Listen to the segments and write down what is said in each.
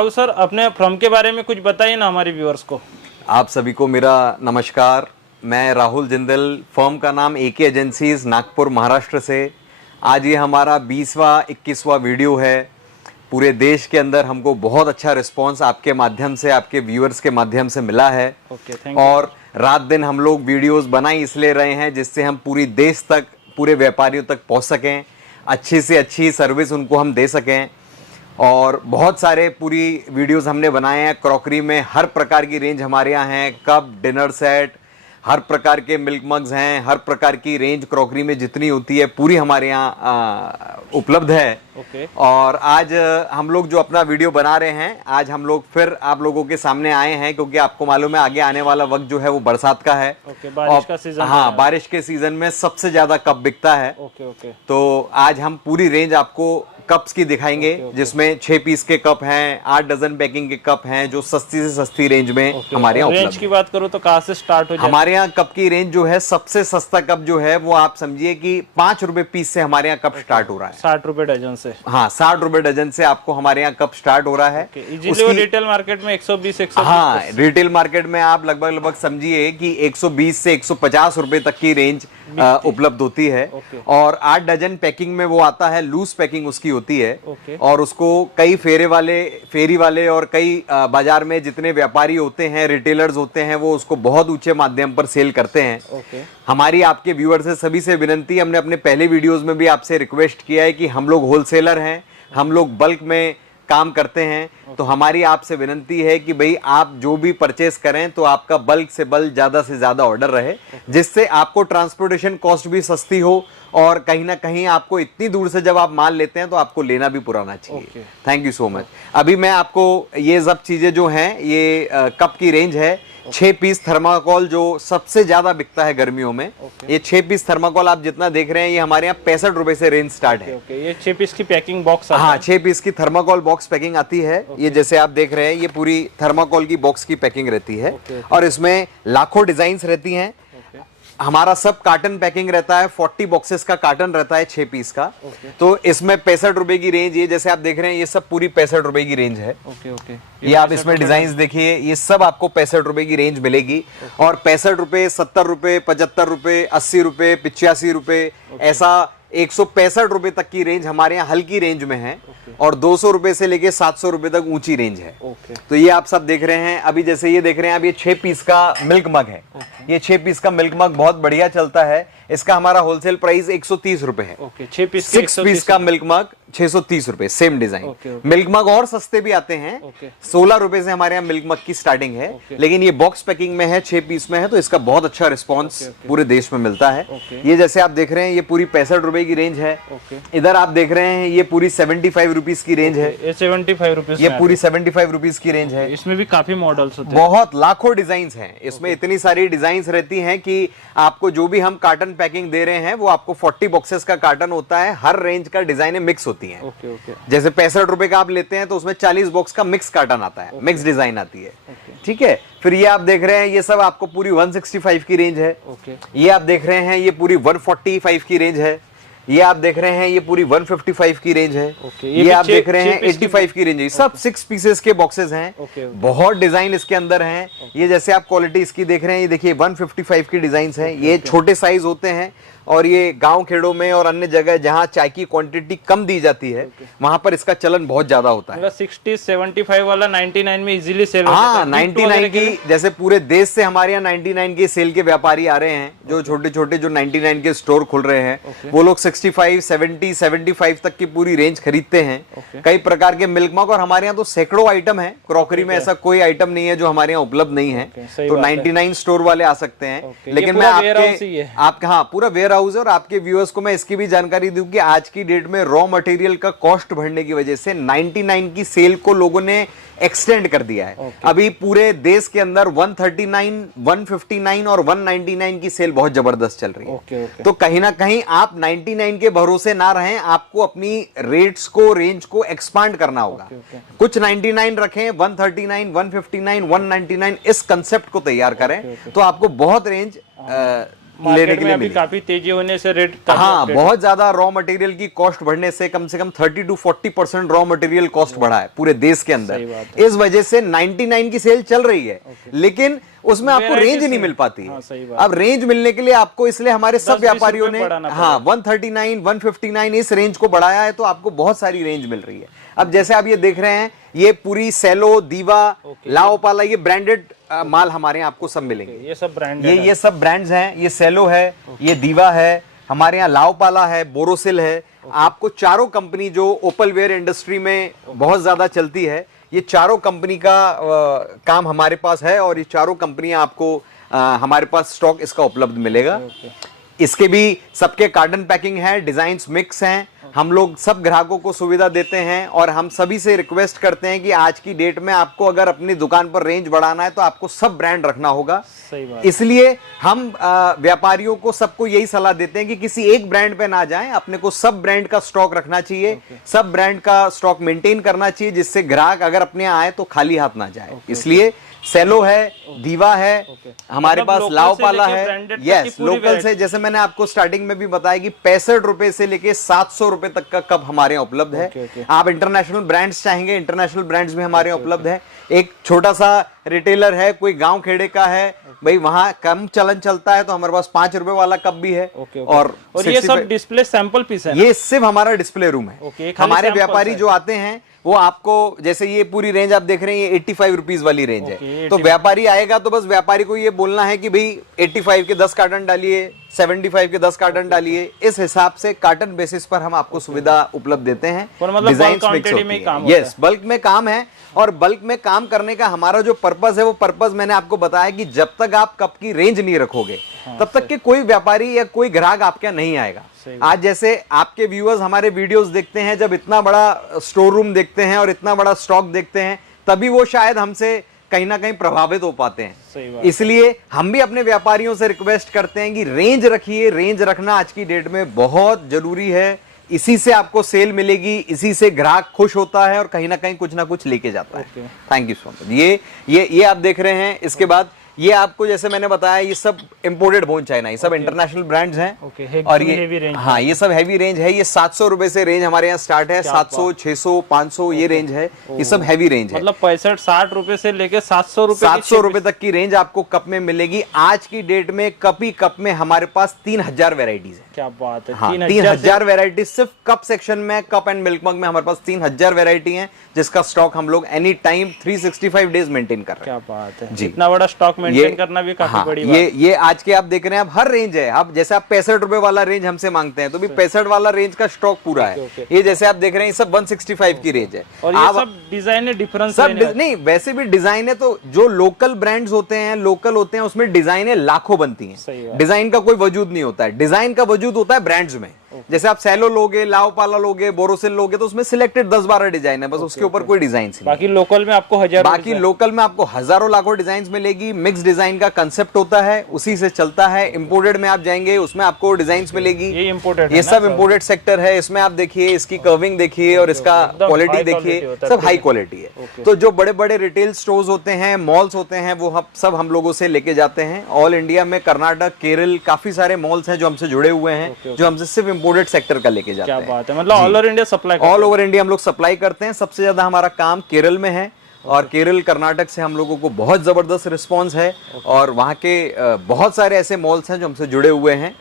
Rahul sir, अपने firm के बारे में कुछ बताइए ना हमारे व्यूअर्स को। आप सभी को मेरा नमस्कार। मैं राहुल जिंदल, फर्म का नाम एके एजेंसीज, नागपुर महाराष्ट्र से। आज ये हमारा 20वां 21वां वीडियो है। पूरे देश के अंदर हमको बहुत अच्छा रिस्पांस आपके माध्यम से, आपके व्यूअर्स के माध्यम से मिला है। Thank you. और रात दिन हम लोग वीडियोस बनाई इसलिए रहे हैं जिससे हम पूरी देश तक, पूरे व्यापारियों तक पहुंच सकें, अच्छी से अच्छी सर्विस उनको हम दे सकें। और बहुत सारे पूरी वीडियोस हमने बनाए हैं। क्रॉकरी में हर प्रकार की रेंज हमारे यहाँ है, कप, डिनर सेट, हर प्रकार के मिल्क मग्स हैं, हर प्रकार की रेंज क्रॉकरी में जितनी होती है पूरी हमारे यहाँ उपलब्ध है। और आज हम लोग जो अपना वीडियो बना रहे हैं, आज हम लोग फिर आप लोगों के सामने आए हैं क्योंकि आपको मालूम है आगे आने वाला वक्त जो है वो बरसात का है। बारिश का सीजन। हाँ, बारिश के सीजन में सबसे ज्यादा कप बिकता है। तो आज हम पूरी रेंज आपको कप्स की दिखाएंगे, जिसमें 6 पीस के कप हैं, 8 डजन पैकिंग के कप हैं, जो सस्ती से सस्ती रेंज में हमारे यहाँ उपलब्ध है। रेंज की बात करूँ तो कहाँ से स्टार्ट हो जाए? हमारे यहाँ कप की रेंज जो है, सबसे सस्ता कप जो है वो आप समझिए कि 5 रुपए पीस से हमारे यहाँ कप स्टार्ट हो रहा है। 60 रुपए डजन से? हाँ, 60 रुपए डजन से आपको हमारे यहाँ कप स्टार्ट हो रहा है। उसकी रिटेल मार्केट में 120 हाँ, रिटेल मार्केट में आप लगभग समझिए कि 120 से 150 रुपए तक की रेंज उपलब्ध होती है। और 8 डजन पैकिंग में वो आता है, लूज पैकिंग उसकी होती है। और उसको कई फेरी वाले और कई बाजार में जितने व्यापारी होते हैं, रिटेलर्स होते हैं, वो उसको बहुत ऊंचे माध्यम पर सेल करते हैं। हमारी आपके व्यूअर से सभी से विनंती, हमने अपने पहले वीडियोस में भी आपसे रिक्वेस्ट किया है कि हम लोग होलसेलर हैं, हम लोग बल्क में काम करते हैं। तो हमारी आपसे विनंती है कि भाई आप जो भी परचेस करें तो आपका बल्क से बल्क, ज्यादा से ज्यादा ऑर्डर रहे, जिससे आपको ट्रांसपोर्टेशन कॉस्ट भी सस्ती हो और कहीं ना कहीं आपको इतनी दूर से जब आप माल लेते हैं तो आपको लेना भी पुराना चाहिए। Thank you so much. अभी मैं आपको ये सब चीजें जो हैं, ये कप की रेंज है। 6 पीस थर्माकोल जो सबसे ज्यादा बिकता है गर्मियों में। ये 6 पीस थर्माकोल आप जितना देख रहे हैं, ये हमारे यहाँ 65 रुपए से रेंज स्टार्ट है। ये 6 पीस की पैकिंग बॉक्स? हाँ, 6 पीस की थर्माकोल बॉक्स पैकिंग आती है। ये जैसे आप देख रहे हैं, ये पूरी थर्माकोल की बॉक्स की पैकिंग रहती है। और इसमें लाखों डिजाइन रहती हैं। हमारा सब कार्टन पैकिंग रहता है, 40 बॉक्सेस का कार्टन रहता है 6 पीस का। तो इसमें 65 रुपए की रेंज, ये जैसे आप देख रहे हैं, ये सब पूरी 65 रुपए की रेंज है। ये आप इसमें डिजाइन देखिए, ये सब आपको 65 रुपए की रेंज मिलेगी। और 65 रुपए, 70 रुपए, 75 रुपए, 80 रुपए, 85 रुपए, ऐसा 165 रुपए तक की रेंज हमारे यहाँ हल्की रेंज में है। और 200 रुपए से लेके 700 रुपए तक ऊंची रेंज है। तो ये आप सब देख रहे हैं। अभी जैसे ये देख रहे हैं, अब ये 6 पीस का मिल्क मग है। ये 6 पीस का मिल्क मग बहुत बढ़िया चलता है। इसका हमारा होलसेल प्राइस 130 रुपए है। 6 पीस का मिल्क मग 630 रुपए, सेम डिजाइन। मिल्क मग और सस्ते भी आते हैं। 16 रुपए से हमारे यहाँ मिल्क मग की स्टार्टिंग है। लेकिन ये बॉक्स पैकिंग में है, 6 पीस में है, तो इसका बहुत अच्छा रिस्पॉन्स पूरे देश में मिलता है। ये जैसे आप देख रहे हैं, ये पूरी 65 रुपए की रेंज है। इधर आप देख रहे हैं, ये पूरी 75 रुपीज की रेंज है। 75 रुपीज? ये पूरी 75 रुपीज की रेंज है। इसमें भी काफी मॉडल्स होते हैं, बहुत लाखों डिजाइन हैं इसमें। इतनी सारी डिजाइन रहती हैं कि आपको जो भी हम कार्टन पैकिंग दे रहे हैं, वो आपको 40 बॉक्सेस का कार्टन होता है। हर रेंज का डिजाइन मिक्स होती है। जैसे 65 रुपए का आप लेते हैं तो उसमें 40 बॉक्स का मिक्स कार्टन आता है, मिक्स डिजाइन आती है। ठीक है। फिर ये आप देख रहे हैं, ये सब आपको पूरी 165 की रेंज है। ये आप देख रहे हैं, ये पूरी 145 की रेंज है। ये आप देख रहे हैं, ये पूरी 155 की रेंज है। ये आप देख रहे हैं 85 की रेंज है। सब 6 पीसेस के बॉक्सेस हैं। बहुत डिजाइन इसके अंदर हैं। ये जैसे आप क्वालिटी इसकी देख रहे हैं, ये देखिए 155 की डिजाइन है। ये छोटे साइज होते हैं। और ये गांव खेड़ों में और अन्य जगह जहां चाय की क्वांटिटी कम दी जाती है, वहां पर इसका चलन बहुत ज्यादा होता है। 60-75 वाला 99 में इजीली सेल होता है। हाँ, 99 की, जैसे पूरे देश से हमारे यहाँ 99 के सेल के व्यापारी आ रहे हैं। जो छोटे छोटे जो 99 के स्टोर खुल रहे हैं, वो लोग 65, 70, 75 तक की पूरी रेंज खरीदते हैं। कई प्रकार के मिल्क मग, और हमारे यहाँ तो सैकड़ों आइटम है। क्रॉकरी में ऐसा कोई आइटम नहीं है जो हमारे यहाँ उपलब्ध नहीं है। तो 99 स्टोर वाले आ सकते हैं। लेकिन मैं आपके हाँ, पूरा वेयर हाउस है। और आपके व्यूअर्स को मैं इसकी भी जानकारी दूं कि आज की डेट में रॉ मटेरियल का कॉस्ट बढ़ने की वजह से 99 की सेल को लोगों ने एक्सटेंड कर दिया है। अभी पूरे देश के अंदर 139, 159 और 199 की सेल बहुत जबरदस्त चल रही है। तो कहीं ना कहीं आप 99 के भरोसे ना रहें, आपको अपनी रेट्स को, रेंज को एक्सपांड करना होगा। कुछ 99 रखें, 139, 159, 199 इस कंसेप्ट को तैयार करें, तो आपको बहुत रेंज लेने के लिए अभी मिलेगी। काफी तेजी होने से रेट हाँ, बहुत ज्यादा रॉ मटेरियल की कॉस्ट बढ़ने से कम 30 to 40% रॉ मटेरियल कॉस्ट बढ़ा है पूरे देश के अंदर। इस वजह से 99 की सेल चल रही है, लेकिन उसमें आपको रेंज नहीं मिल पाती है। अब रेंज मिलने के लिए आपको, इसलिए हमारे सब व्यापारियों ने 139, 159 इस रेंज को बढ़ाया है, तो आपको बहुत सारी रेंज मिल रही है। अब जैसे आप ये देख रहे हैं, ये पूरी सेलो, दीवा, लाओपाला, ये ब्रांडेड माल हमारे यहाँ आपको सब मिलेंगे। ये सब ब्रांड ये सब ब्रांड्स हैं। ये सेलो है, ये दीवा है, हमारे यहाँ लाओपाला है, बोरोसिल है। आपको चारों कंपनी जो ओपल वेयर इंडस्ट्री में बहुत ज्यादा चलती है, ये चारों कंपनी का काम हमारे पास है, और ये चारों कंपनियां आपको हमारे पास स्टॉक इसका उपलब्ध मिलेगा। इसके भी सबके कार्टन पैकिंग है, डिजाइन्स मिक्स हैं। हम लोग सब ग्राहकों को सुविधा देते हैं, और हम सभी से रिक्वेस्ट करते हैं कि आज की डेट में आपको अगर अपनी दुकान पर रेंज बढ़ाना है तो आपको सब ब्रांड रखना होगा। सही बात। इसलिए हम व्यापारियों को सबको यही सलाह देते हैं कि किसी एक ब्रांड पे ना जाएं, अपने को सब ब्रांड का स्टॉक रखना चाहिए, सब ब्रांड का स्टॉक मेंटेन करना चाहिए, जिससे ग्राहक अगर अपने आए तो खाली हाथ ना जाए। इसलिए सेलो है, दीवा है, हमारे पास लाओपाला है। यस, लोकल से, जैसे मैंने आपको स्टार्टिंग में भी बताया कि 65 रुपए से लेके 700 रुपए तक का कप हमारे यहाँ उपलब्ध है। आप इंटरनेशनल ब्रांड्स चाहेंगे, इंटरनेशनल ब्रांड्स भी हमारे यहाँ उपलब्ध है। एक छोटा सा रिटेलर है, कोई गांव खेड़े का है भाई, वहां कम चलन चलता है, तो हमारे पास 5 रुपए वाला कप भी है। और ये सब डिस्प्ले सैंपल पीस है, ये सिर्फ हमारा डिस्प्ले रूम है। हमारे व्यापारी जो आते हैं वो आपको, जैसे ये पूरी रेंज आप देख रहे हैं, ये 85 रुपीज वाली रेंज है। तो व्यापारी आएगा तो बस व्यापारी को ये बोलना है कि भाई 85 के 10 कार्टन डालिए, 75 के 10 कार्टन डालिए। इस हिसाब से कार्टन बेसिस पर हम आपको सुविधा उपलब्ध देते हैं। डिजाइन मिक्स होती है। यस, बल्क में काम है, और बल्क में काम करने का हमारा जो पर्पस है, वो पर्पस मैंने आपको बताया कि जब तक आप कप की रेंज नहीं रखोगे तब तक के कोई व्यापारी या कोई ग्राहक आपके यहाँ नहीं आएगा। आज जैसे आपके व्यूअर्स हमारे वीडियोस देखते हैं, जब इतना बड़ा स्टोर रूम देखते हैं और इतना बड़ा स्टॉक देखते हैं, तभी वो शायद हमसे कहीं ना कहीं प्रभावित हो पाते हैं। इसलिए हम भी अपने व्यापारियों से रिक्वेस्ट करते हैं कि रेंज रखिए। रेंज रखना आज की डेट में बहुत जरूरी है। इसी से आपको सेल मिलेगी, इसी से ग्राहक खुश होता है और कहीं ना कुछ लेके जाता है। Thank you so much. ये आप देख रहे हैं। इसके बाद ये आपको, जैसे मैंने बताया, ये सब इंपोर्टेड बोन चाइना, ये सब इंटरनेशनल ब्रांड्स हैं। और ये हाँ, ये सब हैवी रेंज है। ये 700 रुपए से रेंज हमारे यहाँ स्टार्ट है। 700, 600, 500 ये रेंज है। ये सब हैवी रेंज है। मतलब 65-60 रुपए से लेके 700 रुपए तक की रेंज आपको कप में मिलेगी। आज की डेट में कप में हमारे पास 3000 वेराइटीज है। क्या बात है। हाँ, 3000 वेराइटी सिर्फ कप सेक्शन में, कप एंड मिल्क मग में हमारे पास 3000 वेराइटी है, जिसका स्टॉक हम लोग एनी टाइम 365 डेज मेंटेन कर रहे हैं। क्या बात है जी। इतना बड़ा स्टॉक मेंटेन करना भी काफी बड़ी बात है। ये आज के आप देख रहे हैं, अब हर रेंज है। अब जैसे आप 65 रुपए वाला रेंज हमसे मांगते हैं, तो भी 65 वाला रेंज का स्टॉक पूरा है। ये जैसे आप देख रहे हैं, सब 165 की रेंज है। और ये सब डिजाइन है, डिफरेंस सब नहीं, वैसे भी डिजाइन है। तो जो लोकल ब्रांड्स होते हैं, लोकल होते हैं, उसमें डिजाइने लाखों बनती हैं। डिजाइन का कोई वजूद नहीं होता है। डिजाइन का वजूद होता है ब्रांड्स में। जैसे आप सेलो लोगे, लाओपाला लोगे, बोरोसिल लोगे, तो उसमें सिलेक्टेड 10-12 डिजाइन है, बस उसके ऊपर कोई डिजाइन नहीं। बाकी लोकल में आपको हजारों लाखों डिजाइन मिलेगी। मिक्स डिजाइन का कंसेप्ट होता है, उसी से चलता है। इंपोर्टेड में आप जाएंगे, उसमें आपको डिजाइन मिलेगी। ये इंपोर्टेड, ये सब इंपोर्टेड सेक्टर है। इसमें आप देखिए, इसकी कर्विंग देखिए और इसका क्वालिटी देखिए, सब हाई क्वालिटी है। तो जो बड़े बड़े रिटेल स्टोर्स होते हैं, मॉल्स होते हैं, वो सब हम लोगों से लेके जाते हैं। ऑल इंडिया में कर्नाटक, केरल, काफी सारे मॉल्स हैं जो हमसे जुड़े हुए हैं, जो हमसे सिर्फ इंपोर्टेड सेक्टर का लेके जाते हैं। क्या बात है। मतलब all over India supply, all over India हम लोग सप्लाई करते हैं। सबसे ज्यादा हमारा काम केरल में है, और केरल, कर्नाटक से हम लोगों को बहुत जबरदस्त रिस्पांस है। और वहाँ के बहुत सारे ऐसे मॉल्स हैं जो हमसे जुड़े हुए हैं।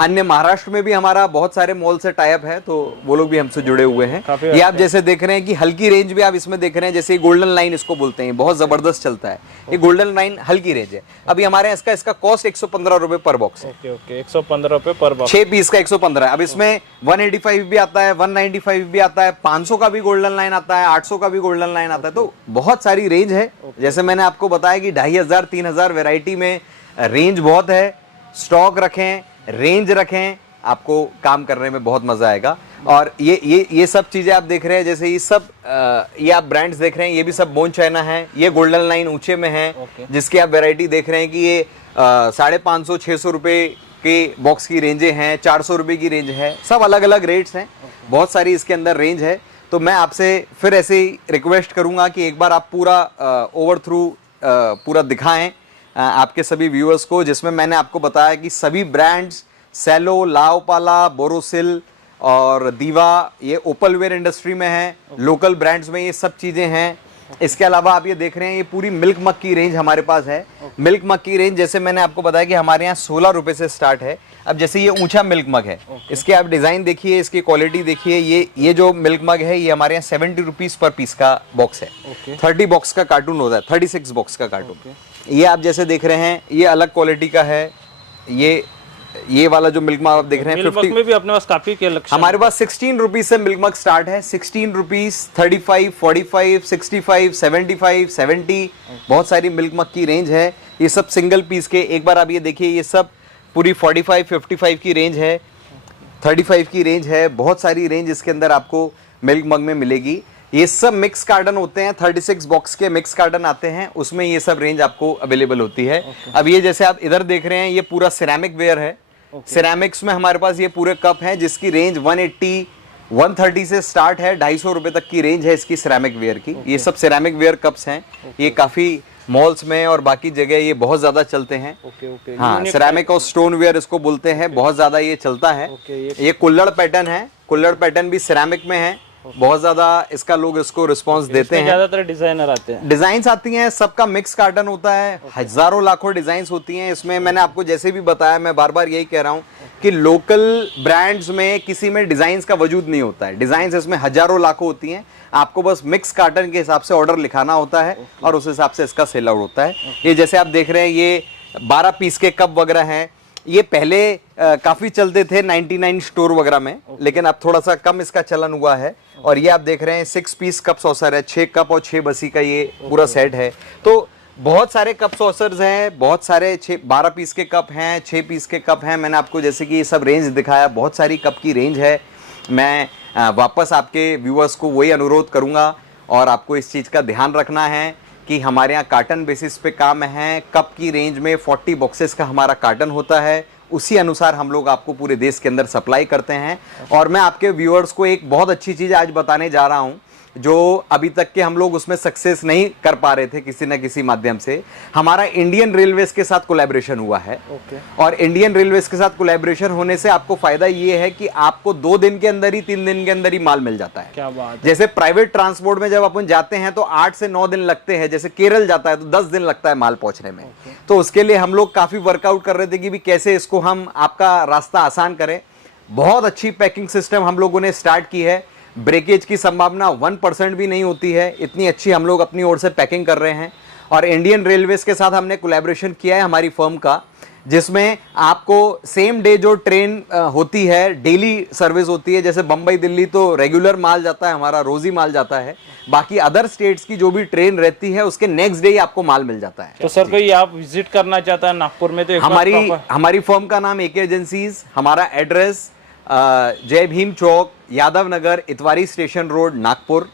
अन्य महाराष्ट्र में भी हमारा बहुत सारे मॉल से टाई अप है, तो वो लोग भी हमसे जुड़े हुए हैं। ये आप जैसे देख रहे हैं कि हल्की रेंज भी आप इसमें देख रहे हैं, जैसे गोल्डन लाइन इसको बोलते हैं, बहुत जबरदस्त चलता है। ये गोल्डन लाइन हल्की रेंज है। अभी हमारे यहाँ इसका कॉस्ट 115 रुपए पर बॉक्स है। 115 रुपए पर बॉक्स, 6 पीस का 115। अब इसमें 185 भी आता है, 195 भी आता है, 500 का भी गोल्डन लाइन आता है, 800 का भी गोल्डन लाइन आता है। तो बहुत सारी रेंज है। जैसे मैंने आपको बताया कि 2500-3000 वैरायटी में रेंज बहुत है। स्टॉक रखें, रेंज रखें, आपको काम करने में बहुत मजा आएगा। और ये सब चीजें आप देख रहे हैं, जैसे ये सब ये आप ब्रांड्स देख रहे हैं, ये भी सब बोन चाइना है। ये गोल्डन लाइन ऊंचे में है, जिसकी आप वैरायटी देख रहे हैं कि ये 550-600 रुपए के बॉक्स की रेंजें हैं, 400 रुपए की रेंज है। सब अलग अलग रेट्स हैं, बहुत सारी इसके अंदर रेंज है। तो मैं आपसे फिर ऐसे ही रिक्वेस्ट करूंगा कि एक बार आप पूरा ओवर थ्रू पूरा दिखाएं, आपके सभी व्यूअर्स को, जिसमें मैंने आपको बताया कि सभी ब्रांड्स सेलो, लाओपाला, बोरोसिल और दीवा ये ओपलवेयर इंडस्ट्री में है। लोकल ब्रांड्स में ये सब चीज़ें हैं। इसके अलावा आप ये देख रहे हैं, ये पूरी मिल्क मग की रेंज हमारे पास है। मिल्क मग की रेंज जैसे मैंने आपको बताया कि हमारे यहाँ 16 रुपए से स्टार्ट है। अब जैसे ये ऊंचा मिल्क मग है, इसके आप डिजाइन देखिए, इसकी क्वालिटी देखिए। ये जो मिल्क मग है ये हमारे यहाँ 70 रुपीज पर पीस का बॉक्स है। 30 बॉक्स का कार्टून होता है, 36 बॉक्स का कार्टून। ये आप जैसे देख रहे हैं, ये अलग क्वालिटी का है। ये वाला जो मिल्क मग आप देख रहे हैं, 50 में भी अपने पास काफी कलेक्शन। हमारे पास 16 रुपीज से मिल्क मग स्टार्ट है। 16 रुपीज, 35, 45, 65, 75, 70, बहुत सारी मिल्क मग की रेंज है। ये सब सिंगल पीस के, एक बार आप ये देखिए, ये सब पूरी 45, 55 की रेंज है, 35 की रेंज है। बहुत सारी रेंज इसके अंदर आपको मिल्क मग में मिलेगी। ये सब मिक्स कार्टन होते हैं, 36 बॉक्स के मिक्स कार्टन आते हैं, उसमें ये सब रेंज आपको अवेलेबल होती है। अब ये जैसे आप इधर देख रहे हैं, ये पूरा सिरेमिक वेयर है। सिरेमिक्स में हमारे पास ये पूरे कप हैं जिसकी रेंज 180, 130 से स्टार्ट है। 250 रुपए तक की रेंज है इसकी सिरेमिक वेयर की। ये सब सिरेमिक वेयर कप्स हैं। ये काफी मॉल्स में और बाकी जगह ये बहुत ज्यादा चलते हैं। हाँ, सिरेमिक और स्टोन वेयर इसको बोलते हैं, बहुत ज्यादा ये चलता है। ये कुल्हड़ पैटर्न है, कुल्हड़ पैटर्न भी सिरेमिक में है। बहुत ज्यादा इसका लोग इसको रिस्पांस देते हैं। ज्यादातर डिजाइनर आते हैं, डिजाइन्स आती हैं, सबका मिक्स कार्टन होता है। हजारों लाखों डिजाइन्स होती हैं इसमें। मैंने आपको जैसे भी बताया, मैं बार बार यही कह रहा हूँ कि लोकल ब्रांड्स में किसी में डिजाइन्स का वजूद नहीं होता है। डिजाइन्स इसमें हजारों लाखों होती हैं। आपको बस मिक्स कार्टन के हिसाब से ऑर्डर लिखाना होता है और उस हिसाब से इसका सेल आउट होता है। ये जैसे आप देख रहे हैं, ये 12 पीस के कप वगैरह हैं। ये पहले काफी चलते थे 99 स्टोर वगैरह में, लेकिन अब थोड़ा सा कम इसका चलन हुआ है। और ये आप देख रहे हैं 6 पीस कप सॉसर है, 6 कप और 6 बसी का ये पूरा सेट है। तो बहुत सारे कप सॉसर्स हैं, बहुत सारे 12 पीस के कप हैं, 6 पीस के कप हैं। मैंने आपको जैसे कि ये सब रेंज दिखाया, बहुत सारी कप की रेंज है। मैं वापस आपके व्यूअर्स को वही अनुरोध करूंगा और आपको इस चीज़ का ध्यान रखना है कि हमारे यहाँ कार्टन बेसिस पे काम है। कप की रेंज में 40 बॉक्सेस का हमारा कार्टन होता है, उसी अनुसार हम लोग आपको पूरे देश के अंदर सप्लाई करते हैं। और मैं आपके व्यूअर्स को एक बहुत अच्छी चीज़ आज बताने जा रहा हूँ, जो अभी तक के हम लोग उसमें सक्सेस नहीं कर पा रहे थे किसी न किसी माध्यम से। हमारा इंडियन रेलवेज के साथ कोलैबोरेशन हुआ है। और इंडियन रेलवेज के साथ कोलैबोरेशन होने से आपको फायदा ये है कि आपको 2 दिन के अंदर ही, 3 दिन के अंदर ही माल मिल जाता है। क्या बात है। जैसे प्राइवेट ट्रांसपोर्ट में जब अपन जाते हैं तो 8 से 9 दिन लगते हैं, जैसे केरल जाता है तो 10 दिन लगता है माल पहुंचने में। तो उसके लिए हम लोग काफी वर्कआउट कर रहे थे कि भी कैसे इसको हम आपका रास्ता आसान करें। बहुत अच्छी पैकिंग सिस्टम हम लोगों ने स्टार्ट की है। ब्रेकेज की संभावना 1% भी नहीं होती है, इतनी अच्छी हम लोग अपनी ओर से पैकिंग कर रहे हैं। और इंडियन रेलवेज के साथ हमने कोलैबोरेशन किया है हमारी फर्म का, जिसमें आपको सेम डे जो ट्रेन होती है, डेली सर्विस होती है। जैसे बम्बई दिल्ली तो रेगुलर माल जाता है, हमारा रोजी माल जाता है। बाकी अदर स्टेट्स की जो भी ट्रेन रहती है उसके नेक्स्ट डे ही आपको माल मिल जाता है। तो सर कोई आप विजिट करना चाहता है नागपुर में तो हमारी फर्म का नाम AK एजेंसीज, हमारा एड्रेस जय भीम चौक, यादव नगर, इतवारी स्टेशन रोड, नागपुर।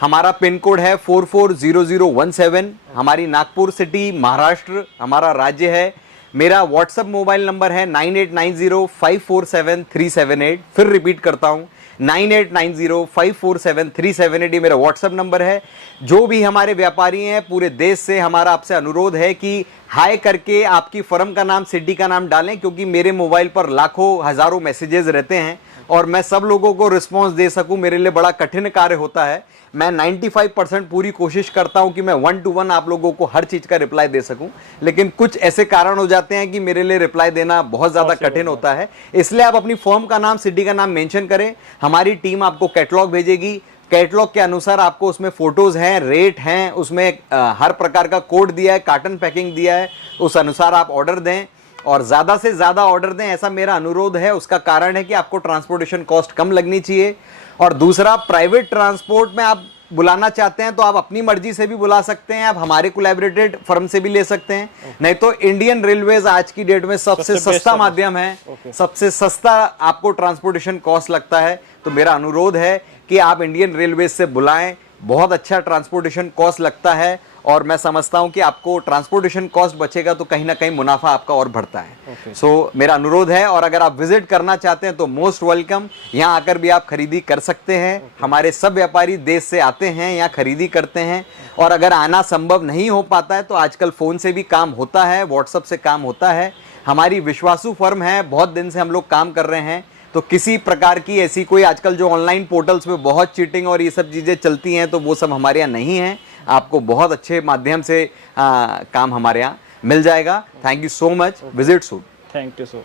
हमारा पिन कोड है 440017। हमारी नागपुर सिटी, महाराष्ट्र हमारा राज्य है। मेरा व्हाट्सएप मोबाइल नंबर है 9890547378। फिर रिपीट करता हूं, 9890547378 ये मेरा व्हाट्सएप नंबर है। जो भी हमारे व्यापारी हैं पूरे देश से, हमारा आपसे अनुरोध है कि हाय करके आपकी फर्म का नाम, सिटी का नाम डालें, क्योंकि मेरे मोबाइल पर लाखों हजारों मैसेजेस रहते हैं और मैं सब लोगों को रिस्पांस दे सकूं, मेरे लिए बड़ा कठिन कार्य होता है। मैं 95% पूरी कोशिश करता हूं कि मैं 1 to 1 आप लोगों को हर चीज का रिप्लाई दे सकूं, लेकिन कुछ ऐसे कारण हो जाते हैं कि मेरे लिए रिप्लाई देना बहुत ज्यादा कठिन होता है। इसलिए आप अपनी फर्म का नाम, सिटी का नाम मेंशन करें, हमारी टीम आपको कैटलॉग भेजेगी। कैटलॉग के अनुसार आपको उसमें फोटोज हैं, रेट हैं, उसमें हर प्रकार का कोड दिया है, कार्टन पैकिंग दिया है, उस अनुसार आप ऑर्डर दें और ज्यादा से ज्यादा ऑर्डर दें, ऐसा मेरा अनुरोध है। उसका कारण है कि आपको ट्रांसपोर्टेशन कॉस्ट कम लगनी चाहिए। और दूसरा, प्राइवेट ट्रांसपोर्ट में आप बुलाना चाहते हैं तो आप अपनी मर्जी से भी बुला सकते हैं, आप हमारे कोलैबोरेटेड फर्म से भी ले सकते हैं। नहीं तो इंडियन रेलवेज आज की डेट में सबसे सस्ता माध्यम है, सबसे सस्ता आपको ट्रांसपोर्टेशन कॉस्ट लगता है। तो मेरा अनुरोध है कि आप इंडियन रेलवेज से बुलाएं, बहुत अच्छा ट्रांसपोर्टेशन कॉस्ट लगता है और मैं समझता हूं कि आपको ट्रांसपोर्टेशन कॉस्ट बचेगा तो कहीं ना कहीं मुनाफा आपका और बढ़ता है। सो मेरा अनुरोध है। और अगर आप विजिट करना चाहते हैं तो मोस्ट वेलकम, यहाँ आकर भी आप खरीदी कर सकते हैं। हमारे सब व्यापारी देश से आते हैं, यहाँ खरीदी करते हैं और अगर आना संभव नहीं हो पाता है तो आजकल फ़ोन से भी काम होता है, व्हाट्सएप से काम होता है। हमारी विश्वासु फर्म है, बहुत दिन से हम लोग काम कर रहे हैं, तो किसी प्रकार की ऐसी कोई आजकल जो ऑनलाइन पोर्टल्स पे बहुत चीटिंग और ये सब चीज़ें चलती हैं तो वो सब हमारे यहाँ नहीं है। आपको बहुत अच्छे माध्यम से काम हमारे यहाँ मिल जाएगा। Thank you so much, visit soon. Thank you so